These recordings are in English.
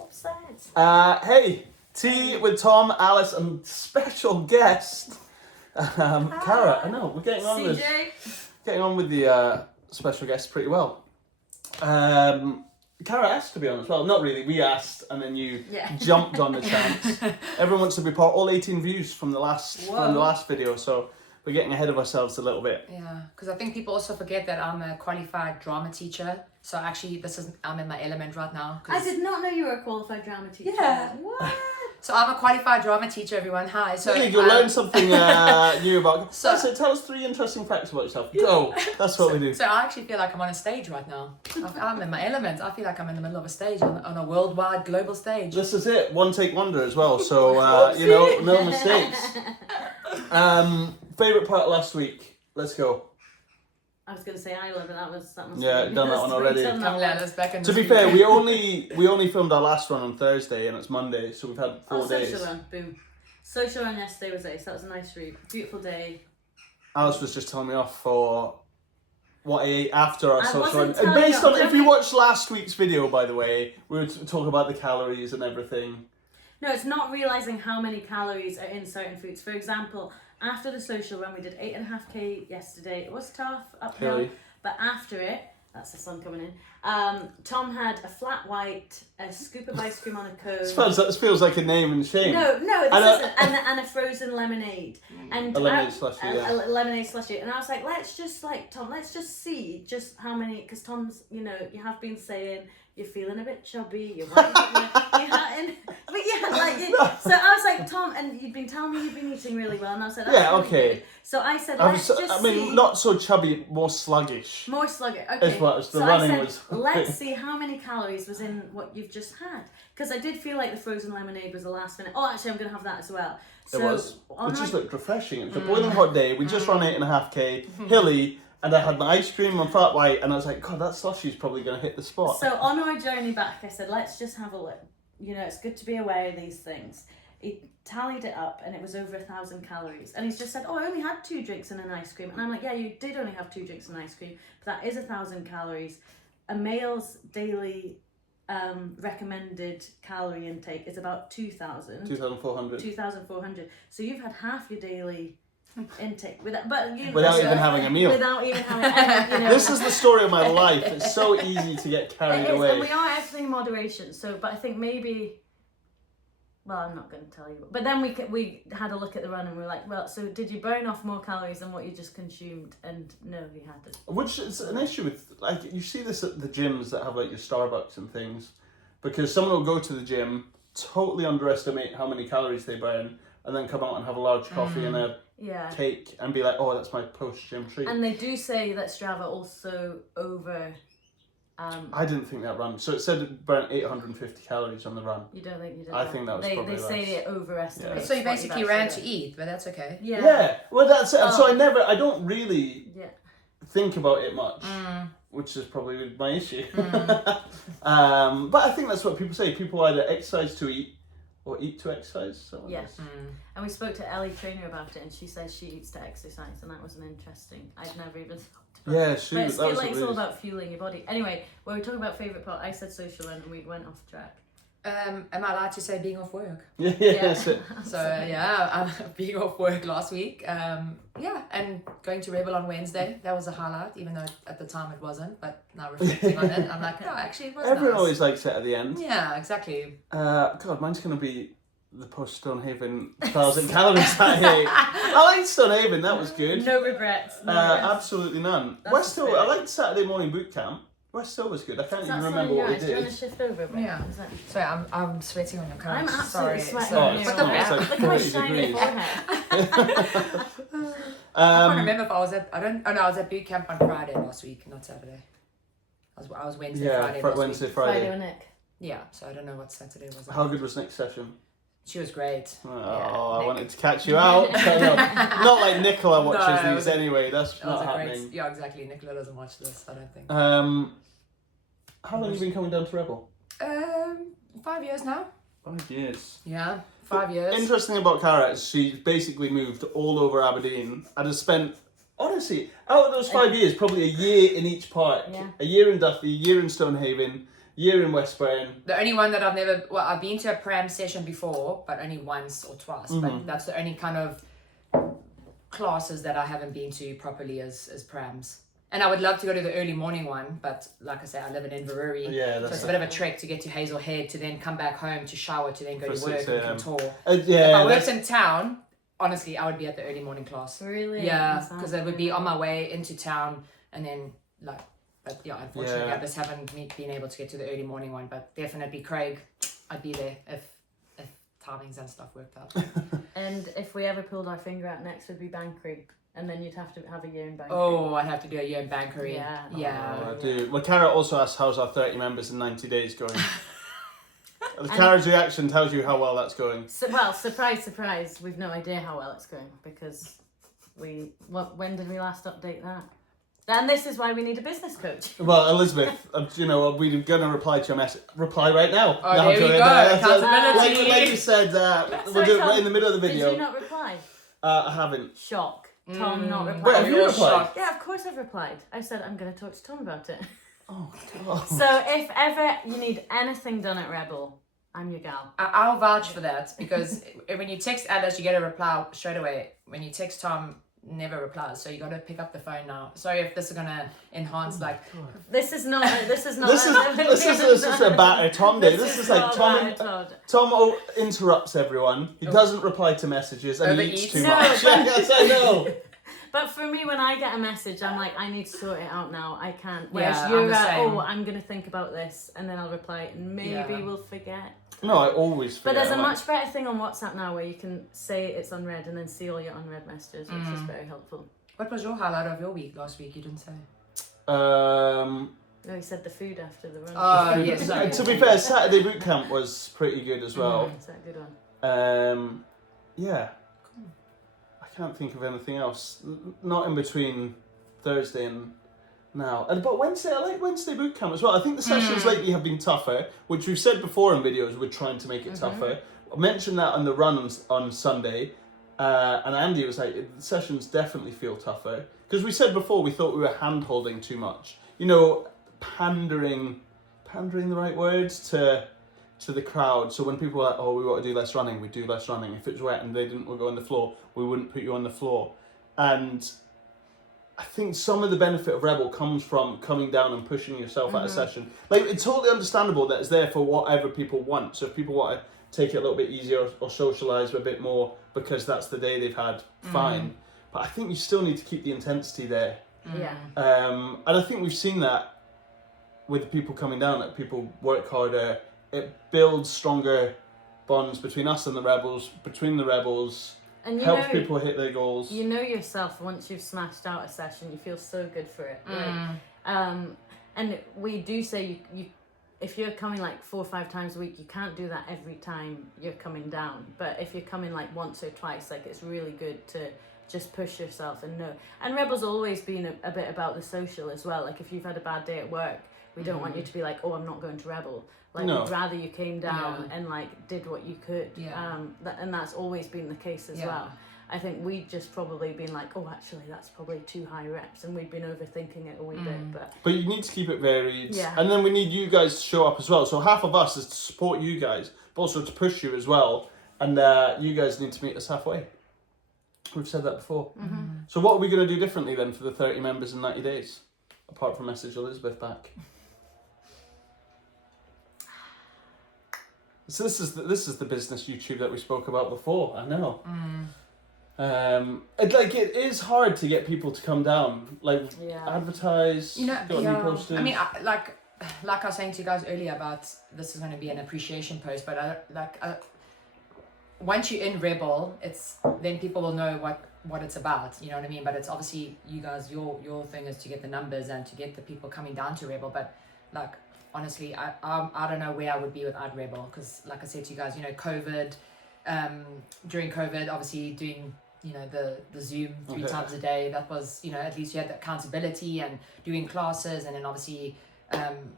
swap sides. Hey, tea with Tom, Alice, and special guest, Cara. I know, we're getting on with the special guest pretty well. Cara asked to be on as well. Not really, we asked, and then you jumped on the chance. Everyone wants to be part. All 18 views from the last video, so we're getting ahead of ourselves a little bit. Yeah, because I think people also forget that I'm a qualified drama teacher. So actually, I'm in my element right now. I did not know you were a qualified drama teacher. Yeah. What? So I'm a qualified drama teacher, everyone. Hi. So You'll learn something new about. So tell us 3 interesting facts about yourself. Go. That's what we do. So I actually feel like I'm on a stage right now. I'm in my element. I feel like I'm in the middle of a stage on a worldwide, global stage. This is it. One take wonder as well. So no mistakes. Favorite part last week. Let's go. I was going to say Isla, but that was done that one already. To be fair, we only filmed our last one on Thursday and it's Monday, so we've had 4 days. Social run, boom. Social run yesterday was ace. That was a nice route. Beautiful day. Alice was just telling me off for what I ate after our social run. wasn't Based telling on, if you watched last week's video, by the way, we were talking about the calories and everything. No, it's not realising how many calories are in certain foods. For example, after the social run, we did 8.5k yesterday. It was tough, uphill. Really? But after it, that's the sun coming in, Tom had a flat white, a scoop of ice cream on a cone. This feels like a name and shame. No, this isn't. And a frozen lemonade. And a lemonade slushy, a lemonade slushy. And I was like, let's just see just how many, because Tom's, you have been saying, you're feeling a bit chubby, you're white, so I was like, Tom, and you'd been telling me you've been eating really well, and I said, that's really good. So I said, not so chubby, more sluggish. More sluggish, okay. Let's see how many calories was in what you've just had. Because I did feel like the frozen lemonade was the last minute. Oh, actually, I'm going to have that as well. It was. It just looked refreshing. It was a boiling hot day. We just ran 8.5k, hilly, and I had my ice cream on flat white, and I was like, God, that slushy's probably going to hit the spot. So on our journey back, I said, let's just have a look. It's good to be aware of these things. He tallied it up, and it was over 1,000 calories. And he's just said, I only had 2 drinks and an ice cream. And I'm like, yeah, you did only have 2 drinks and ice cream, but that is 1,000 calories. A male's daily recommended calorie intake is about 2,000. 2,400. 2,400. So you've had half your daily intake without even having a meal. Without even having This is the story of my life. It's so easy to get carried away. And we are everything in moderation. So, but I think maybe. Well, I'm not going to tell you. But then we had a look at the run and we were like, well, so did you burn off more calories than what you just consumed? And no, you hadn't. Which is an issue with, you see this at the gyms that have your Starbucks and things, because someone will go to the gym, totally underestimate how many calories they burn, and then come out and have a large coffee and a cake and be like, oh, that's my post-gym treat. And they do say that Strava also over... I didn't think that run. So it said it burnt 850 calories on the run. You don't think you did? I think that was probably less. They say it overestimates. Yeah. So you basically ran to eat, but that's okay. Yeah. Well, that's it. So I don't really think about it much, which is probably my issue. But I think that's what people say. People either exercise to eat or eat to exercise. Yes. And we spoke to Ellie Trainer about it, and she says she eats to exercise, and that was an interesting. I'd never even thought. Yeah, it's all about fueling your body. Anyway, when we were talking about favourite part, I said social run and we went off track. Am I allowed to say being off work? Yeah. So I'm being off work last week. And going to Rebel on Wednesday. That was a highlight, even though at the time it wasn't. But now reflecting on it, I'm like, no, actually it was Everyone nice. always likes it at the end. Yeah, exactly. God, mine's going to be the post Stonehaven 1,000 calories that I ate. I liked Stonehaven, that was good. No regrets. Absolutely none. West Hill, I liked Saturday morning boot camp. West Hill was good. I can't even remember what we did. Do you want to shift over? Yeah. Sorry, I'm sweating on your couch. I'm absolutely sweating on you. Look at my shiny forehead. I can't remember if I was at boot camp on Friday last week, not Saturday. I was Wednesday, Friday last Wednesday, week. Friday. Friday with Nick. Yeah, so I don't know what Saturday was. How good was Nick's session? She was great. I wanted to catch you out. Not like Nicola watches these anyway. That's not happening. Yeah, exactly. Nicola doesn't watch this, I don't think. How long have you been coming down to Rebel? 5 years now. 5 years. Yeah, 5 years. Interesting about Cara is she's basically moved all over Aberdeen and has spent, honestly, out of those 5 years, probably a year in each park. Yeah. A year in Duffy, a year in Stonehaven, year in Westburn. The only one that I've been to a pram session before, but only once or twice. But that's the only kind of classes that I haven't been to properly as prams. And I would love to go to the early morning one, but like I say, I live in Inverary. Yeah, so it's a bit of a trek to get to Hazelhead, to then come back home, to shower, to then go to work and tour. If I worked in town, honestly, I would be at the early morning class. Really? Yeah, because I would be on my way into town and then like, but yeah, unfortunately, I just haven't been able to get to the early morning one. But definitely, Craig, I'd be there if timings and stuff worked out. And if we ever pulled our finger out, next would be Bankery. And then you'd have to have a year in Bankery. Oh, I'd have to do a year in Bankery. Yeah. Oh, dude. Well, Cara also asked, how's our 30 members in 90 days going? Cara's reaction tells you how well that's going. So, well, surprise, we've no idea how well it's going because when did we last update that? And this is why we need a business coach. Well, Elizabeth, we're going to reply to your message. Reply right now. Oh, there we go. Accountability. Like you said, we'll do it right in the middle of the video. Did you not reply? I haven't. Shock. Tom not Wait, replied. have you replied? Yeah, of course I've replied. I said I'm going to talk to Tom about it. Oh, God. So if ever you need anything done at Rebel, I'm your gal. I'll vouch for that because when you text Alice, you get a reply straight away. When you text Tom, never replies. So you got to pick up the phone now. Sorry if this is gonna enhance This is not. This is a batter Tom day. This is like Tom interrupts everyone. He doesn't reply to messages and he eats too much. Yes, I know. But for me, when I get a message, I'm like, I need to sort it out now. I can't. Whereas Yeah, you're I'm the same. I'm going to think about this, and then I'll reply, and maybe we'll forget. No, I always forget. But there's a much better thing on WhatsApp now where you can say it's unread and then see all your unread messages, which is very helpful. What was your highlight of your week last week? You didn't say. Oh, you said the food after the run. Oh, yes. To be fair, Saturday boot camp was pretty good as well. Is that a good one? Yeah. I can't think of anything else. Not in between Thursday and now. But Wednesday, I like Wednesday boot camp as well. I think the sessions lately have been tougher, which we've said before in videos, we're trying to make it tougher. I mentioned that on the run on Sunday, and Andy was like, the sessions definitely feel tougher. Because we said before, we thought we were hand-holding too much. You know, pandering the right words to the crowd. So when people are like, oh, we want to do less running, we do less running. If it's wet and they didn't want to go on the floor, we wouldn't put you on the floor. And I think some of the benefit of Rebel comes from coming down and pushing yourself at a session. Like, it's totally understandable that it's there for whatever people want. So if people want to take it a little bit easier or socialise a bit more because that's the day they've had, fine. But I think you still need to keep the intensity there. Yeah. And I think we've seen that with people coming down, that people work harder. It builds stronger bonds between us and the Rebels, between the Rebels, and helps people hit their goals. You know yourself once you've smashed out a session, you feel so good for it. Right? And we do say you if you're coming like 4 or 5 times a week, you can't do that every time you're coming down. But if you're coming like once or twice, like it's really good to just push yourself and know. And Rebel's always been a bit about the social as well. Like if you've had a bad day at work, we don't want you to be like, oh, I'm not going to Rebel. Like we'd rather you came down and like did what you could. And that's always been the case as well. I think we'd just probably been like, oh, actually, that's probably too high reps, and we'd been overthinking it a wee bit. But you need to keep it varied, and then we need you guys to show up as well. So half of us is to support you guys, but also to push you as well, and you guys need to meet us halfway. We've said that before. So what are we going to do differently then for the 30 members in 90 days, apart from message Elizabeth back? So this is the business YouTube that we spoke about before. I know. It is hard to get people to come down, like advertise. New posters. I mean, like I was saying to you guys earlier about this is going to be an appreciation post, but once you're in Rebel, then people will know what it's about. You know what I mean? But it's obviously you guys. Your thing is to get the numbers and to get the people coming down to Rebel. But like honestly, I don't know where I would be without Rebel, because like I said to you guys, COVID, during COVID, obviously doing the Zoom 3 times a day, that was, at least you had the accountability and doing classes, and then obviously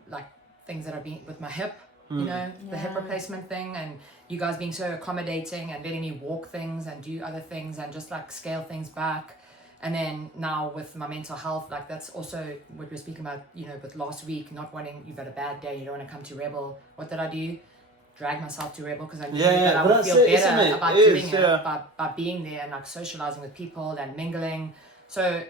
like things that are being with my hip, the hip replacement thing, and you guys being so accommodating and letting me walk things and do other things and just like scale things back. And then now with my mental health, like that's also what we were speaking about, you know, with last week, not wanting, you've had a bad day, you don't want to come to Rebel. What did I do? Drag myself to Rebel because I knew that I would feel better about doing it by being there and like socializing with people and mingling. So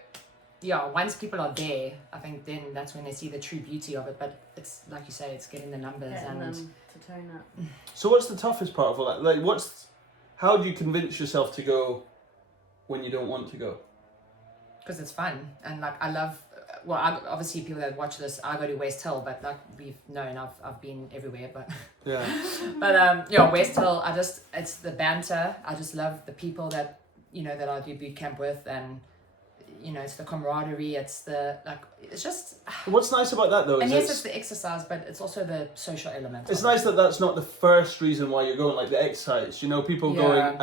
yeah, once people are there, I think then that's when they see the true beauty of it. But it's like you say, it's getting the numbers Getting and them to turn up. So what's the toughest part of all that? Like, how do you convince yourself to go when you don't want to go? because it's fun and like I love. Well, obviously people that watch this, I go to West Hill, but like we've known, I've been everywhere, but Yeah. but yeah, West Hill. It's the banter. I just love the people that that I do boot camp with, and it's the camaraderie. It's just. What's nice about that though is and yes, it's the exercise, but it's also the social element. It's nice that that's not the first reason why you're going, like the exercise. People going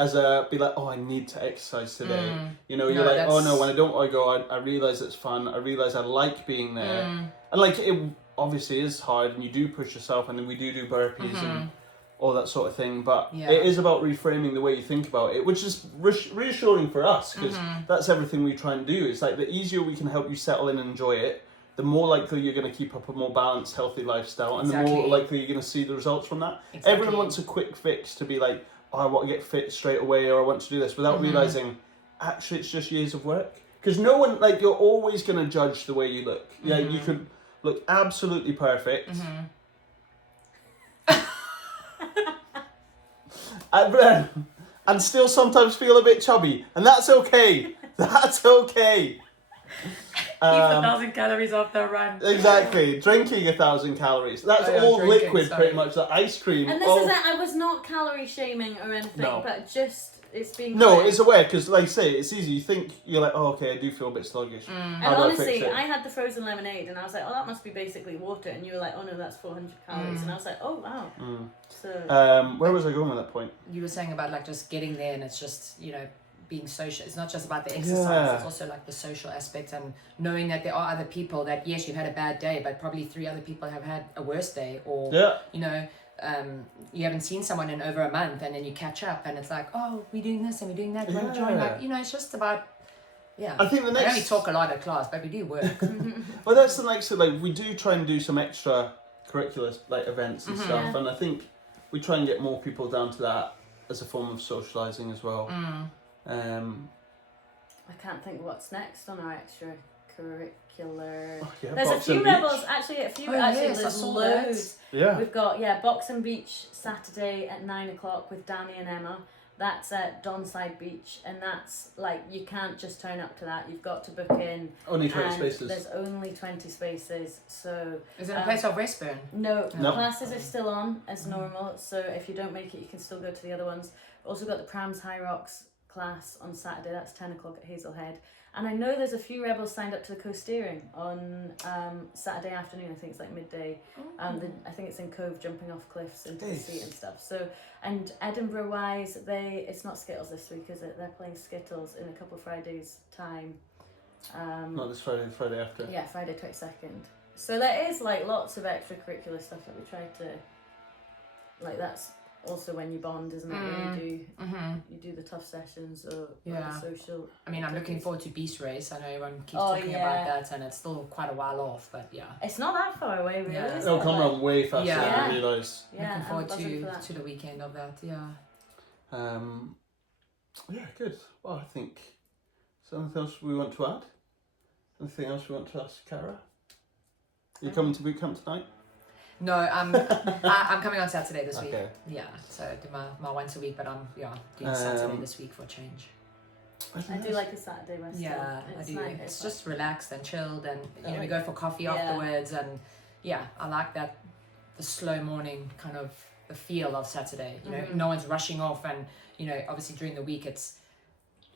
be like, oh, I need to exercise today. You're like, oh no, when I don't want to go, I realise it's fun. I realise I like being there. And like it obviously is hard, and you do push yourself, and then we do burpees and all that sort of thing. But it is about reframing the way you think about it, which is reassuring for us because that's everything we try and do. It's like the easier we can help you settle in and enjoy it, the more likely you're going to keep up a more balanced, healthy lifestyle, and the more likely you're going to see the results from that. Exactly. Everyone wants a quick fix to be like, oh, I want to get fit straight away, or I want to do this, without realising, actually, it's just years of work. Because no one, you're always going to judge the way you look. Yeah, you could look absolutely perfect. And still sometimes feel a bit chubby, and that's okay. That's okay. Keep 1,000 calories off the run. Exactly, drinking 1,000 calories. That's all drinking, liquid, pretty much. The ice cream. And this is it. I was not calorie shaming or anything, but just it's being. No, it's aware because, like I say, it's easy. You think you're like, oh, okay, I do feel a bit sluggish. And honestly, I had the frozen lemonade, and I was like, oh, that must be basically water, and you were like, oh no, that's 400 calories, and I was like, oh wow. So. Where was I going with that point? You were saying about just getting there, and it's just being social. It's not just about the exercise, it's also the social aspect, and knowing that there are other people that, yes, you've had a bad day, but probably 3 other people have had a worse day, or you haven't seen someone in over a month, and then you catch up, and it's like, oh, we're doing this and we're doing that, you want to join? It's just about I think the next. I only talk a lot at class, but we do work. Well, that's the next thing. We do try and do some extra curricular events and stuff, and I think we try and get more people down to that as a form of socialising as well. I can't think what's next on our extracurricular. There's a few rebels, there's loads. Yeah. We've got Boxing Beach Saturday at 9 o'clock with Danny and Emma. That's at Donside Beach, and that's you can't just turn up to that. You've got to book in. Only 20 spaces. There's only 20 spaces, so. Is it a place of Westburn? No, classes are still on as normal. So if you don't make it, you can still go to the other ones. Also got the Prams High Rocks class on Saturday. That's 10 o'clock at Hazelhead. And I know there's a few rebels signed up to the coasteering on Saturday afternoon. I think it's midday. I think it's in Cove, jumping off cliffs into the sea and stuff. So, and Edinburgh wise, it's not Skittles this week, is it? They're playing Skittles in a couple of Fridays' time. Not this Friday, the Friday after. Yeah, Friday 22nd. So there is lots of extracurricular stuff that we try to. That's also when you bond, isn't it? When you do the tough sessions or the social. I mean, I'm looking forward to Beast Race. I know everyone keeps talking about that, and it's still quite a while off, but it's not that far away, really. Yeah. It'll come around way faster than you realise. Looking forward to the weekend of that. Good. Well, I think something else we want to add. Anything else we want to ask Cara? You coming to boot camp tonight? No, I'm coming on Saturday this week. Yeah, so I do my once a week, but I'm doing Saturday this week for a change. I do like a Saturday rest. Yeah, I do. Nice. It's just relaxed and chilled, and we go for coffee afterwards, and I like that, the slow morning kind of the feel of Saturday. No one's rushing off, and obviously during the week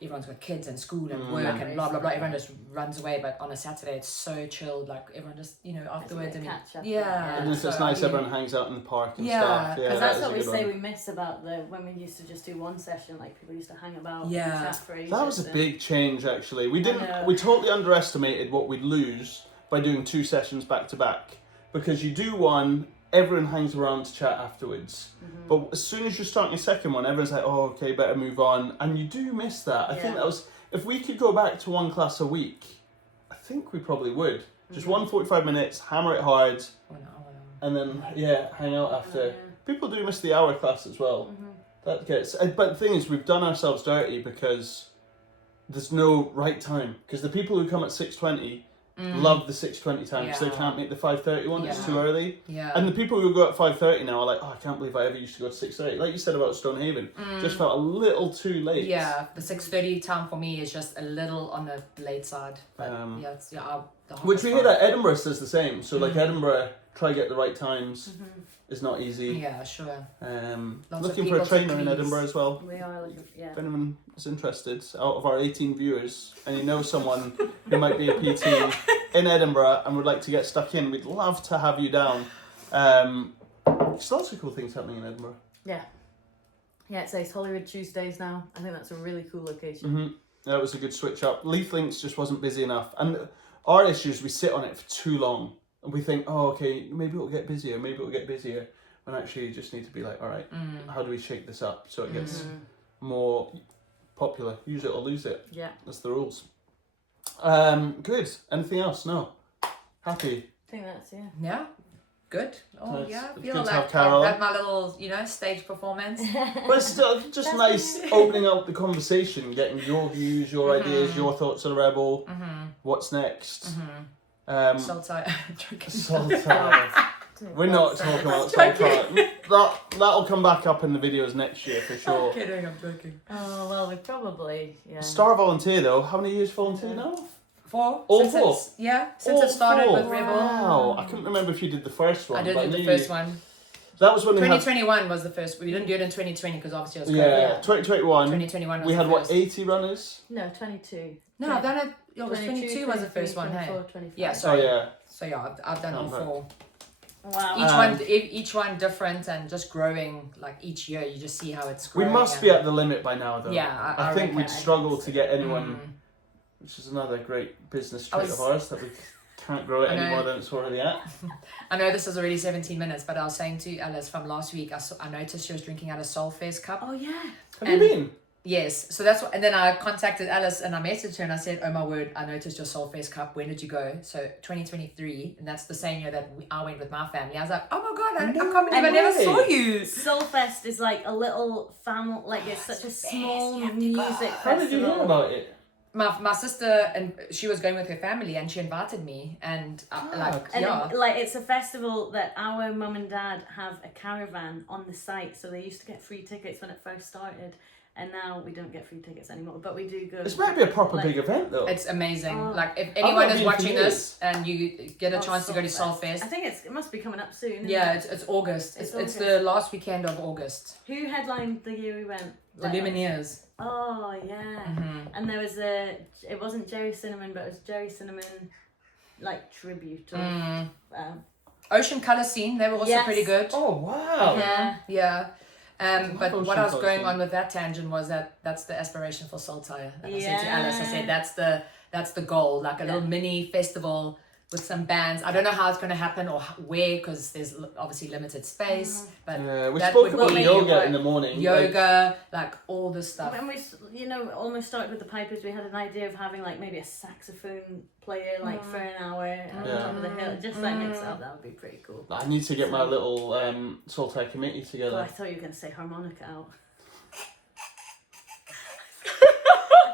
everyone's got kids and school and work and blah blah blah. Everyone just runs away, but on a Saturday it's so chilled. Everyone just afterwards and catch up. And it's just nice. Everyone hangs out in the park and stuff. Because that's what we say we miss about when we used to just do one session. People used to hang about. And chat for ages. That was a big change actually. We totally underestimated what we'd lose by doing 2 sessions back to back, because you do one, everyone hangs around to chat afterwards. But as soon as you're starting a second one, everyone's like, oh, okay, better move on. And you do miss that. I think that was if we could go back to one class a week, I think we probably would. Just 45 minutes, hammer it hard, and then hang out after. People do miss the hour class as well. That gets. But the thing is, we've done ourselves dirty because there's no right time. Because the people who come at 6:20 love the 6:20 time because they can't make the 5:30 one. It's too early. Yeah. And the people who go at 5:30 now are like, oh, I can't believe I ever used to go to 6:30. Like you said about Stonehaven, just felt a little too late. Yeah, the 6:30 time for me is just a little on the late side. But Which we hear that Edinburgh says the same. So like Edinburgh, try to get the right times. It's not easy. Yeah, sure. Looking for a trainer in Edinburgh as well. We are looking, If anyone is interested, out of our 18 viewers, and you know someone who might be a PT in Edinburgh and would like to get stuck in, we'd love to have you down. There's lots of cool things happening in Edinburgh. Yeah, it says Hollywood Tuesdays now. I think that's a really cool location. That was a good switch up. Leaf Links just wasn't busy enough. And our issue is we sit on it for too long. And we think, oh, okay, maybe it'll get busier, When actually you just need to be like, all right, how do we shake this up so it gets more popular? Use it or lose it. Yeah. That's the rules. Good. Anything else? No. Happy? I think that's, Yeah. Good. Oh, Nice. yeah. I It's feel good to like have Carol. I've had my little, stage performance. But it's still just nice opening up the conversation, getting your views, your ideas, your thoughts on the Rebel. What's next? Saltire. Saltire. We're not talking about Saltire. That'll come back up in the videos next year for sure. I'm kidding, I'm joking. Oh, well, we probably, Star volunteer though, how many years volunteer now? 4. All since 4? Since it started with Rebel. Wow, I couldn't remember if you did the first one. I did but the first one. That was when we had... 2021 was the first. We didn't do it in 2020 because obviously it was COVID. Yeah, 2021. 2021 was we had the what, first. 80 runners? No, 22. No, I've done it. It was 22 was the first one, hey? 25. Yeah, Oh sorry. yeah. So yeah, I've done all 4. Wow. Each one different and just growing like each year. You just see how it's We growing. must be at the limit by now though. Yeah, I think reckon. we'd struggle to get anyone, which is another great business trait of ours, that we can't grow it any more than it's already at. I know this is already 17 minutes, but I was saying to Alice from last week, I noticed she was drinking out of Soulfest cup. Oh, yeah. Have you been? Yes, so that's what, and then I contacted Alice and I messaged her and I said, oh my word, I noticed your Soulfest cup. When did you go? So 2023, and that's the same year that I went with my family. I was like, oh my god, I can't believe I never saw you. Soulfest is like a little family, like it's such a small music festival. How did you hear about it? My sister, and she was going with her family and she invited me and it's a festival that our mum and dad have a caravan on the site, so they used to get free tickets when it first started. And now we don't get free tickets anymore, but we do go. This might be a proper big event though. It's amazing. If anyone is watching this and you get a chance to go to Soulfest. I think it must be coming up soon. It's August. It's the last weekend of August. Who headlined the year we went? The Lumineers. Oh yeah. And there was it wasn't Jerry Cinnamon, but it was Jerry Cinnamon like tribute or Ocean Colour Scene, they were also pretty good. Oh wow. Yeah. But Ocean what I was Colour going Scene. on with that tangent was that's the aspiration for Saltire. And I said to Alice, I said that's the goal, like a little mini festival with some bands. I don't know how it's going to happen or where, because there's obviously limited space. But we that spoke would about be yoga in the morning. Yoga, like all this stuff. When we, almost started with the pipers, we had an idea of having like maybe a saxophone player like for an hour on top of the hill, just like mix it up. That would be pretty cool. I need to get my little Saltire committee together. Oh, I thought you were going to say harmonica out.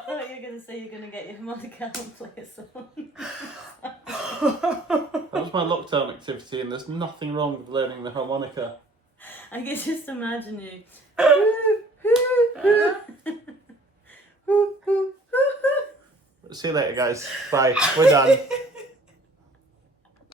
I thought you were going to say you're going to get your harmonica out and play a song. That was my lockdown activity, and there's nothing wrong with learning the harmonica. I can just imagine you. See you later, guys. Bye. We're done.